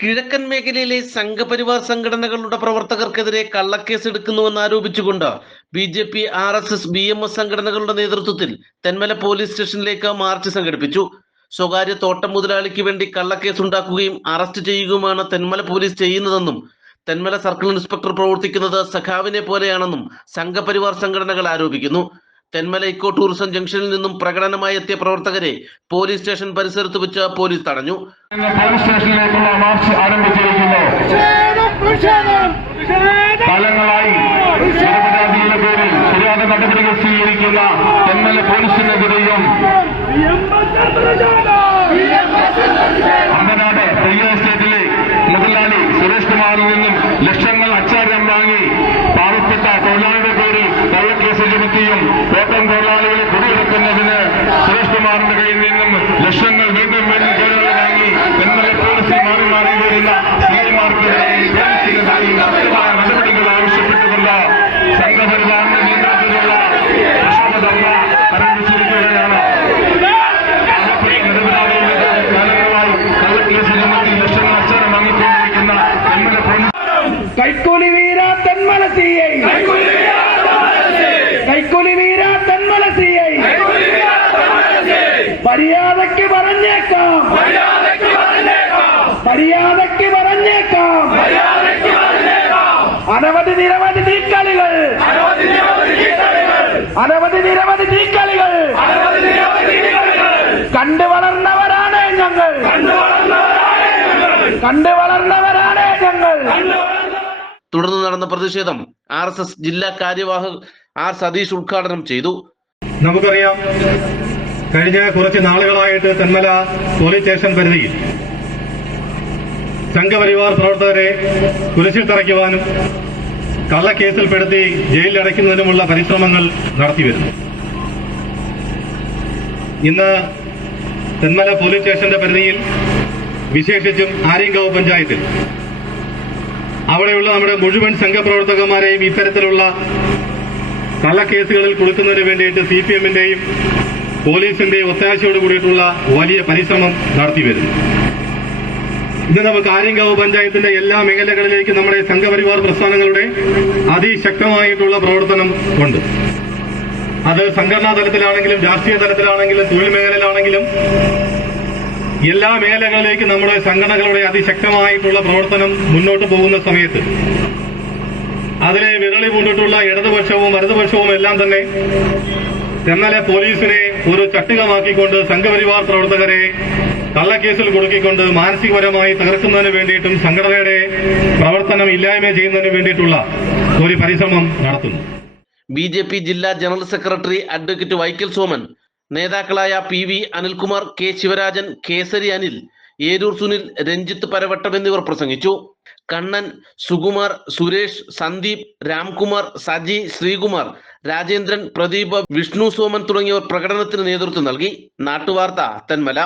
കിഴക്കൻ മേഖലയിലെ സംഘപരിവാർ സംഘടനകളുടെ പ്രവർത്തകർക്കെതിരെ കള്ളക്കേസ് എടുക്കുന്നുവെന്ന് ആരോപിച്ചുകൊണ്ട് B J P R S S B M S സംഘടനകളുടെ നേതൃത്വത്തിൽ തെന്മല പോലീസ് സ്റ്റേഷനിലേക്ക് മാർച്ച് സംഘടിപ്പിച്ചു. സ്വകാര്യ തോട്ടം മുതലാളിക്ക് വേണ്ടി കള്ളക്കേസ് ഉണ്ടാക്കുകയും അറസ്റ്റ് ചെയ്യുകയുമാണ് തെന്മല പോലീസ് ചെയ്യുന്നതെന്നും തെന്മല സർക്കിൾ ഇൻസ്പെക്ടർ പ്രവർത്തിക്കുന്നത് സഖാവിനെ പോലെയാണെന്നും സംഘപരിവാർ സംഘടനകൾ ആരോപിക്കുന്നു. തെന്മല ഇക്കോ ടൂറിസം ജംഗ്ഷനിൽ നിന്നും പ്രകടനമായി എത്തിയ പ്രവർത്തകരെ പോലീസ് സ്റ്റേഷൻ പരിസരത്ത് വെച്ച് പോലീസ് തടഞ്ഞു. പോലീസ് സ്റ്റേഷനിലേക്കുള്ള മാർച്ച് ആരംഭിച്ചിരിക്കുന്നു. കാലങ്ങളായി പേരിൽ നടപടികൾ സ്വീകരിക്കുന്ന തെന്മല പോലീസിനെതിരെയും കൈക്കൂലി വീര തന്മല സി ഐ കൈക്കൂലി വീര തന്മല സി ഐ മര്യാദയ്ക്ക് പറഞ്ഞേക്കാം. മര്യാദയ്ക്ക് പറഞ്ഞേക്കാം. അനവധി നിരവധി തീക്കളികൾ. അനവധി നിരവധി തീക്കളികൾ. കണ്ടു വളർന്നവരാണ് ഞങ്ങൾ. കണ്ടു വളർന്നവരാണ് ഞങ്ങൾ. തുടർന്ന് നടന്ന പ്രതിഷേധം ആർ എസ് എസ് ജില്ലാ കാര്യവാഹക് ആർ സതീഷ് ഉദ്ഘാടനം ചെയ്തു. നമുക്കറിയാം കഴിഞ്ഞ കുറച്ച് നാളുകളായിട്ട് തെന്മല പോലീസ് സ്റ്റേഷൻ പരിധിയിൽ സംഘപരിവാർ പ്രവർത്തകരെ കുരിശിൽ തറയ്ക്കുവാനും കള്ളക്കേസിൽപ്പെടുത്തി ജയിലിൽ അടയ്ക്കുന്നതിനുമുള്ള പരിശ്രമങ്ങൾ നടത്തിവരുന്നു. ഇന്ന് തെന്മല പോലീസ് സ്റ്റേഷന്റെ പരിധിയിൽ വിശേഷിച്ചും ആര്യങ്കാവ് പഞ്ചായത്തിൽ അവിടെയുള്ള നമ്മുടെ മുഴുവൻ സംഘപ്രവർത്തകന്മാരെയും ഇത്തരത്തിലുള്ള കള്ളക്കേസുകളിൽ കൊടുക്കുന്നതിന് വേണ്ടിയിട്ട് സി പി എമ്മിന്റെയും പോലീസിന്റെയും ഒത്താശയോട് കൂടിയിട്ടുള്ള വലിയ പരിശ്രമം നടത്തി വരുന്നു. ഇന്ന് നമുക്ക് ആര്യങ്കാവ് പഞ്ചായത്തിന്റെ എല്ലാ മേഖലകളിലേക്കും നമ്മുടെ സംഘപരിവാർ പ്രസ്ഥാനങ്ങളുടെ അതിശക്തമായിട്ടുള്ള പ്രവർത്തനം ഉണ്ട്. അത് സംഘടനാ തലത്തിലാണെങ്കിലും രാഷ്ട്രീയ തലത്തിലാണെങ്കിലും തൊഴിൽ മേഖലയിലാണെങ്കിലും എല്ലാ മേഖലകളിലേക്കും നമ്മുടെ സംഘടനകളുടെ അതിശക്തമായിട്ടുള്ള പ്രവർത്തനം മുന്നോട്ട് പോകുന്ന സമയത്ത് അതിലെ വിരളി പൂണ്ടിട്ടുള്ള ഇടതുപക്ഷവും വലതുപക്ഷവും എല്ലാം തന്നെ എന്നാലെ പോലീസിനെ ഒരു ചട്ടുകമാക്കിക്കൊണ്ട് സംഘപരിവാർ പ്രവർത്തകരെ കള്ളക്കേസിൽ കുടുക്കിക്കൊണ്ട് മാനസികപരമായി തകർക്കുന്നതിന് വേണ്ടിയിട്ടും സംഘടനയുടെ പ്രവർത്തനം ഇല്ലായ്മ ചെയ്യുന്നതിന് വേണ്ടിയിട്ടുള്ള ഒരു പരിശ്രമം നടത്തുന്നു. ബി ജെ പി ജില്ലാ general secretary advocate Vaikkal Soman നേതാക്കളായ P V Anilkumar K Sivarajan Kesari Anil Eroor Sunil Ranjith Paravattom എന്നിവർ പ്രസംഗിച്ചു. കണ്ണൻ സുകുമാർ സുരേഷ് സന്ദീപ് രാംകുമാർ സജി ശ്രീകുമാർ രാജേന്ദ്രൻ പ്രദീപ് വിഷ്ണു സോമൻ തുടങ്ങിയവർ പ്രകടനത്തിന് നേതൃത്വം നൽകി. നാട്ടുവാർത്ത തെന്മല.